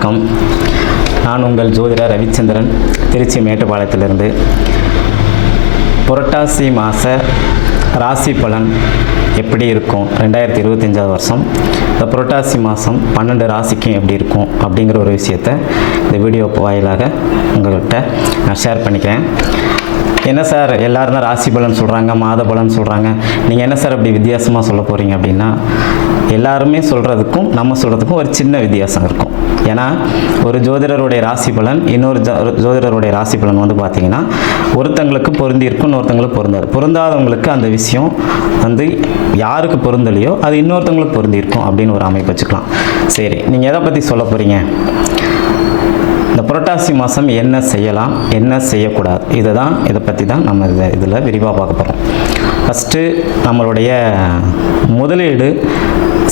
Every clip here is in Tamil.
வணக்கம். நான் உங்கள் ஜோதிடர் ரவிச்சந்திரன், திருச்சி மேட்டுப்பாளையத்திலிருந்து. புரட்டாசி மாத ராசி பலன் எப்படி இருக்கும் 2025 வருஷம், இந்த புரட்டாசி மாதம் 12 ராசிக்கும் எப்படி இருக்கும் அப்படிங்கிற ஒரு விஷயத்தை இந்த வீடியோ வாயிலாக உங்கள்கிட்ட நான் ஷேர் பண்ணிக்கிறேன். என்ன சார் எல்லோரும் தான் ராசி பலன் சொல்கிறாங்க, மாத பலன் சொல்கிறாங்க, நீங்கள் என்ன சார் அப்படி வித்தியாசமாக சொல்ல போகிறீங்க அப்படின்னா, எல்லாருமே சொல்கிறதுக்கும் நம்ம சொல்கிறதுக்கும் ஒரு சின்ன வித்தியாசம் இருக்கும். ஏன்னா ஒரு ஜோதிடருடைய ராசி பலன் இன்னொரு ஜோதிடருடைய ராசி பலன் வந்து பார்த்திங்கன்னா ஒருத்தங்களுக்கு பொருந்தி இருக்கும், இன்னொருத்தங்களுக்கு பொருந்தாது. பொருந்தாதவங்களுக்கு அந்த விஷயம் வந்து யாருக்கு பொருந்தலையோ அது இன்னொருத்தவங்களுக்கு பொருந்தி இருக்கும் அப்படின்னு ஒரு அமைப்பு வச்சுக்கலாம். சரி, நீங்கள் எதை பற்றி சொல்ல போகிறீங்க, இந்த புரட்டாசி மாதம் என்ன செய்யலாம், என்ன செய்யக்கூடாது, இதை பற்றி தான் நம்ம இதில் விரிவாக பார்க்க போகிறோம். ஃபஸ்ட்டு நம்மளுடைய முதலீடு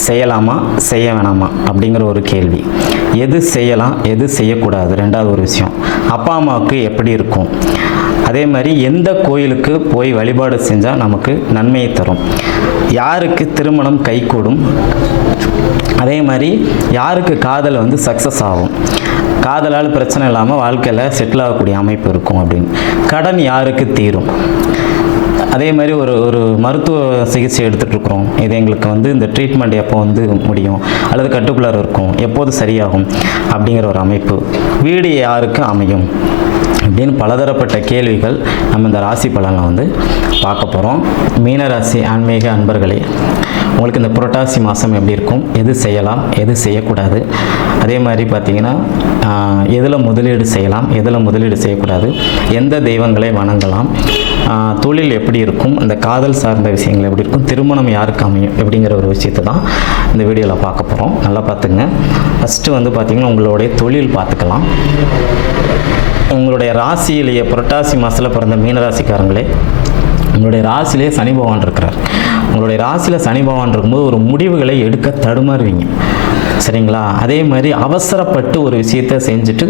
செய்யலாமா செய்ய வேணாமா அப்படிங்கிற ஒரு கேள்வி. எது செய்யலாம் எது செய்யக்கூடாது, ரெண்டாவது ஒரு விஷயம். அப்பா அம்மாவுக்கு எப்படி இருக்கும், அதே மாதிரி எந்த கோயிலுக்கு போய் வழிபாடு செஞ்சால் நமக்கு நன்மையை தரும், யாருக்கு திருமணம் கைகூடும், அதே மாதிரி யாருக்கு காதல் வந்து சக்ஸஸ் ஆகும், காதலால் பிரச்சனை இல்லாமல் வாழ்க்கையில் செட்டில் ஆகக்கூடிய அமைப்பு இருக்கும் அப்படின்னு, கடன் யாருக்கு தீரும், அதே மாதிரி ஒரு மருத்துவ சிகிச்சை எடுத்துகிட்ருக்குறோம், இது எங்களுக்கு வந்து இந்த ட்ரீட்மெண்ட் எப்போ வந்து முடியும் அல்லது கட்டுக்குள்ளார இருக்கும், எப்போது சரியாகும் அப்படிங்கிற ஒரு அமைப்பு, வீடு யாருக்கு அமையும் அப்படின்னு பலதரப்பட்ட கேள்விகள் நம்ம இந்த ராசி பலனில் வந்து பார்க்க போகிறோம். மீனராசி ஆன்மீக அன்பர்களே, உங்களுக்கு இந்த புரட்டாசி மாதம் எப்படி இருக்கும், எது செய்யலாம் எது செய்யக்கூடாது, அதே மாதிரி பார்த்திங்கன்னா எதில் முதலீடு செய்யலாம் எதில் முதலீடு செய்யக்கூடாது, எந்த தெய்வங்களை வணங்கலாம், தொழில் எப்படி இருக்கும், அந்த காதல் சார்ந்த விஷயங்கள் எப்படி இருக்கும், திருமணம் யாருக்கு அமையும் அப்படிங்கிற ஒரு விஷயத்தை தான் இந்த வீடியோவில் பார்க்க போகிறோம். நல்லா பார்த்துங்க. ஃபஸ்ட்டு வந்து பார்த்திங்கன்னா உங்களுடைய தொழில் பார்த்துக்கலாம். உங்களுடைய ராசியிலேயே புரட்டாசி மாதத்தில் பிறந்த மீனராசிக்காரங்களே, உங்களுடைய ராசியிலே சனி பகவான் இருக்கிறார். உங்களுடைய ராசியில் சனி பகவான் இருக்கும்போது ஒரு முடிவுகளை எடுக்க தடுமாறுவீங்க, சரிங்களா? அதே மாதிரி அவசரப்பட்டு ஒரு விஷயத்தை செஞ்சுட்டு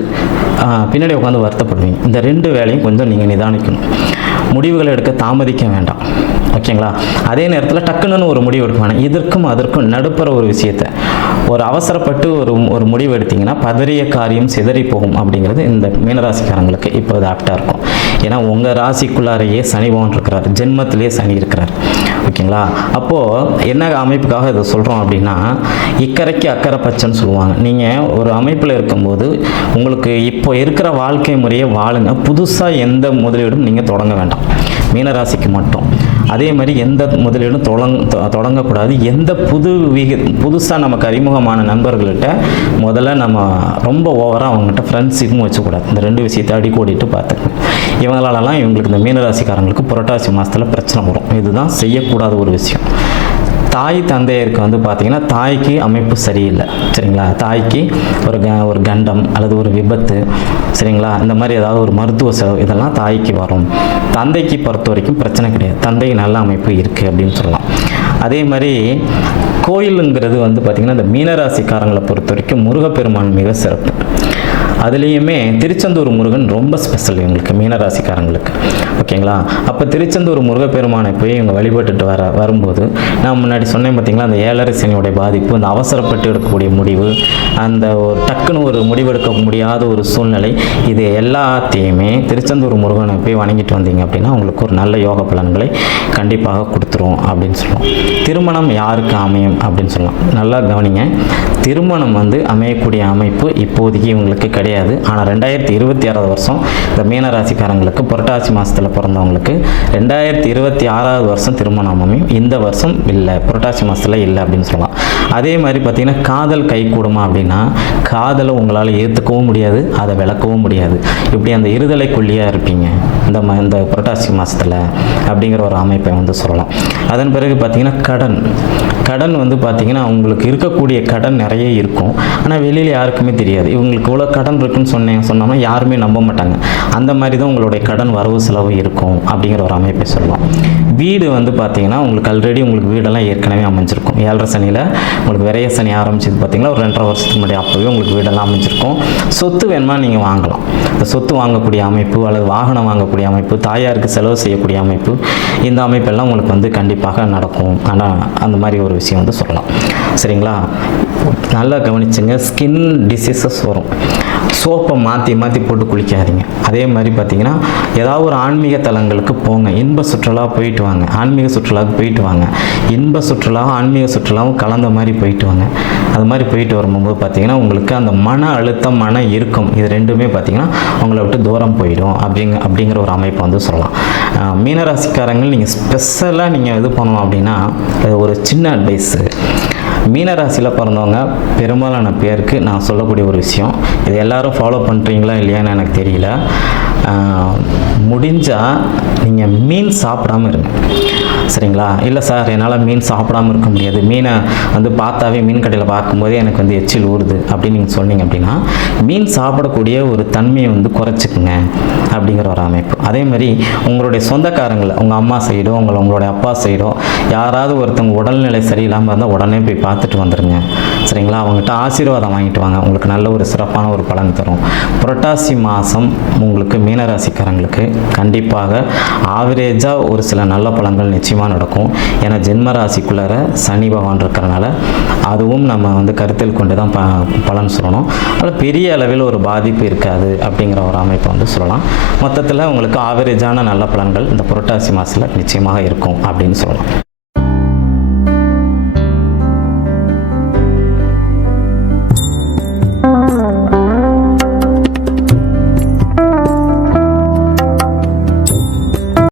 பின்னாடி உட்காந்து வருத்தப்படுவீங்க. இந்த ரெண்டு வேலையும் கொஞ்சம் நீங்கள் நிதானிக்கணும். முடிவுகளை எடுக்க தாமதிக்க வேண்டாம், ஓகேங்களா? அதே நேரத்தில் டக்குன்னு ஒரு முடிவு எடுக்க வேண்டாம். இதற்கும் அதற்கும் நடுப்புற ஒரு விஷயத்தை ஒரு அவசரப்பட்டு ஒரு முடிவு எடுத்திங்கன்னா பதறிய காரியம் சிதறி போகும் அப்படிங்கிறது இந்த மீனராசிக்காரங்களுக்கு இப்போ அது ஆப்டாக இருக்கும். ஏன்னா உங்கள் ராசிக்குள்ளாரையே சனி பகவான் இருக்கிறார், ஜென்மத்திலே சனி இருக்கிறார், ஓகேங்களா? அப்போது என்ன அமைப்புக்காக இதை சொல்கிறோம் அப்படின்னா, இக்கரைக்கு அக்கறை பச்சைன்னு சொல்லுவாங்க. நீங்கள் ஒரு அமைப்பில் இருக்கும்போது உங்களுக்கு இப்போ இருக்கிற வாழ்க்கை முறையை வாழுங்க. புதுசாக எந்த முதலீடும் நீங்கள் தொடங்க வேண்டாம், மீனராசிக்கு மட்டும். அதே மாதிரி எந்த முதலீடும் தொடங்கக்கூடாது. எந்த புதுசாக நமக்கு அறிமுகமான நண்பர்கள்கிட்ட முதல்ல நம்ம ரொம்ப ஓவராக அவங்ககிட்ட ஃப்ரெண்ட்ஷிப்பும் வச்சுக்கூடாது. இந்த ரெண்டு விஷயத்தை அடிக்கோடிட்டு பார்த்துக்கணும். இவங்களாலலாம் இவங்களுக்கு இந்த மீனராசிக்காரங்களுக்கு புரட்டாசி மாதத்தில் பிரச்சனை வரும். இதுதான் செய்யக்கூடாத ஒரு விஷயம். தாய் தந்தையருக்கு வந்து பார்த்திங்கன்னா தாய்க்கு அமைப்பு சரியில்லை, சரிங்களா? தாய்க்கு ஒரு கண்டம் அல்லது ஒரு விபத்து, சரிங்களா? இந்த மாதிரி ஏதாவது ஒரு மருத்துவ செலவு இதெல்லாம் தாய்க்கு வரும். தந்தைக்கு பொறுத்த வரைக்கும் பிரச்சனை கிடையாது, தந்தைக்கு நல்ல அமைப்பு இருக்குது அப்படின்னு சொல்லலாம். அதே மாதிரி கோயிலுங்கிறது வந்து பார்த்திங்கன்னா இந்த மீனராசிக்காரங்களை பொறுத்த வரைக்கும் முருகப்பெருமான் மிக சிறப்பு. அதுலேயுமே திருச்செந்தூர் முருகன் ரொம்ப ஸ்பெஷல் இவங்களுக்கு மீனராசிக்காரங்களுக்கு, ஓகேங்களா? அப்போ திருச்செந்தூர் முருகப்பெருமானை போய் இவங்க வழிபட்டுட்டு வரும்போது நான் முன்னாடி சொன்னேன் பார்த்திங்களா, அந்த ஏழரை சனியோடைய பாதிப்பு, அந்த அவசரப்பட்டு எடுக்கக்கூடிய முடிவு, அந்த ஒரு டக்குன்னு ஒரு முடிவெடுக்க முடியாத ஒரு சூழ்நிலை, இது எல்லாத்தையுமே திருச்செந்தூர் முருகனை போய் வணங்கிட்டு வந்தீங்க அப்படின்னா உங்களுக்கு ஒரு நல்ல யோக பலன்களை கண்டிப்பாக கொடுத்துரும் அப்படின்னு சொல்லுவோம். திருமணம் யாருக்கு அமையும் அப்படின்னு சொல்லலாம். நல்லா கவனிங்க, திருமணம் வந்து அமையக்கூடிய அமைப்பு இப்போதைக்கு இவங்களுக்கு கிடையாது. ஆனால் 2026 வருஷம் இந்த மீனராசிக்காரங்களுக்கு புரட்டாசி மாதத்தில் பிறந்தவங்களுக்கு 2026 வருஷம் திருமணம் அமையும். இந்த வருஷம் இல்லை, புரட்டாசி மாதத்தில் இல்லை அப்படின்னு சொல்லலாம். அதே மாதிரி பார்த்திங்கன்னா காதல் கை கூடுமா அப்படின்னா, காதலை உங்களால் ஏற்றுக்கவும் முடியாது, அதை விளக்கவும் முடியாது. இப்படி அந்த இருதலைக்குள்ளியாக இருப்பீங்க இந்த புரட்டாசி மாதத்தில் அப்படிங்கிற ஒரு அமைப்பை வந்து சொல்லலாம். அதன் பிறகு பார்த்திங்கன்னா கடன் வந்து பார்த்திங்கன்னா உங்களுக்கு இருக்கக்கூடிய கடன் நிறைய இருக்கும், ஆனால் வெளியில் யாருக்குமே தெரியாது. இவங்களுக்கு இவ்வளோ கடன் இருக்குன்னு சொன்னோம்னா யாருமே நம்ப மாட்டாங்க. அந்த மாதிரி தான் உங்களுடைய கடன் வரவு செலவு இருக்கும் அப்படிங்கிற ஒரு அமைப்பை சொல்லலாம். வீடு வந்து பார்த்திங்கன்னா உங்களுக்கு ஆல்ரெடி உங்களுக்கு வீடெல்லாம் ஏற்கனவே அமைஞ்சிருக்கும். 7.5 சனியில் உங்களுக்கு விரைய சனி ஆரம்பிச்சது பார்த்திங்கன்னா ஒரு 2.5 வருஷத்துக்கு முன்னாடி அப்போவே உங்களுக்கு வீடெல்லாம் அமைஞ்சிருக்கும். சொத்து வேணுமா நீங்கள் வாங்கலாம். இந்த சொத்து வாங்கக்கூடிய அமைப்பு அல்லது வாகனம் வாங்கக்கூடிய பண்ணக்கூடிய அமைப்பு, தாயாருக்கு செலவு செய்யக்கூடிய அமைப்பு, இந்த அமைப்பெல்லாம் உங்களுக்கு வந்து கண்டிப்பாக நடக்கும். ஆனால் அந்த மாதிரி ஒரு விஷயம் வந்து சொல்லலாம். சரிங்களா? நல்லா கவனிச்சுங்க. ஸ்கின் டிசீசஸ் வரும். சோப்பை மாற்றி மாற்றி போட்டு குளிக்காதீங்க. அதே மாதிரி பார்த்தீங்கன்னா ஏதாவது ஒரு ஆன்மீக தலங்களுக்கு போங்க. இன்ப சுற்றுலா போயிட்டு வாங்க. ஆன்மீக சுற்றுலாவுக்கு போயிட்டு வாங்க. இன்ப சுற்றுலாவும் ஆன்மீக சுற்றுலாவும் கலந்த மாதிரி போயிட்டு வாங்க. அது மாதிரி போயிட்டு வரும்போது பார்த்தீங்கன்னா உங்களுக்கு அந்த மன அழுத்தம், மன இறுக்கம், இது ரெண்டுமே பார்த்தீங்கன்னா உங்களை விட்டு தூரம் போயிடும் அப்படிங்கிற ஒரு அமைப்பை வந்து சொல்லலாம். மீனராசிக்காரங்கள் நீங்கள் ஸ்பெஷலாக நீங்கள் இது பண்ணணும் அப்படின்னா ஒரு சின்ன அட்வைஸு. மீனராசியில் பிறந்தவங்க பெரும்பாலான பேருக்கு நான் சொல்லக்கூடிய ஒரு விஷயம், இது எல்லாரும் ஃபாலோ பண்ணுறீங்களா இல்லையான்னு எனக்கு தெரியல. முடிஞ்சால் நீங்கள் மீன் சாப்பிடாமல் இருங்க. சரிங்களா? இல்லை சார் என்னால் மீன் சாப்பிடாமல் இருக்க முடியாது, மீனை வந்து பார்த்தாவே மீன் கடையில் பார்க்கும்போதே எனக்கு வந்து எச்சில் ஊறுது அப்படின்னு நீங்கள் சொன்னீங்க அப்படின்னா மீன் சாப்பிடக்கூடிய ஒரு தன்மையை வந்து குறைச்சிக்குங்க அப்படிங்கிற ஒரு அமைப்பு. அதே மாதிரி உங்களுடைய சொந்தக்காரங்களை, உங்கள் அம்மா சைடோ உங்களுடைய அப்பா சைடோ யாராவது ஒருத்தவங்க உடல்நிலை சரியில்லாமல் இருந்தால் உடனே போய் பார்த்துட்டு வந்துடுங்க. சரிங்களா? அவங்ககிட்ட ஆசீர்வாதம் வாங்கிட்டு வாங்க. உங்களுக்கு நல்ல ஒரு சிறப்பான ஒரு பலன் தரும். புரட்டாசி மாதம் உங்களுக்கு மீனராசிக்காரங்களுக்கு கண்டிப்பாக ஆவரேஜாக ஒரு சில நல்ல பலன்கள் நிச்சயமாக நடக்கும். ஏன்னா ஜென்ம ராசிக்குள்ளார சனி பகவான் இருக்கிறனால அதுவும் நம்ம வந்து கருத்தில் கொண்டு தான் பலன் சொல்லணும். அதில் பெரிய அளவில் ஒரு பாதிப்பு இருக்காது அப்படிங்கிற ஒரு அமைப்பை வந்து சொல்லலாம். மொத்தத்தில் உங்களுக்கு ஆவரேஜான நல்ல பலன்கள் இந்த புரட்டாசி மாதத்தில் நிச்சயமாக இருக்கும் அப்படின்னு சொல்லலாம்.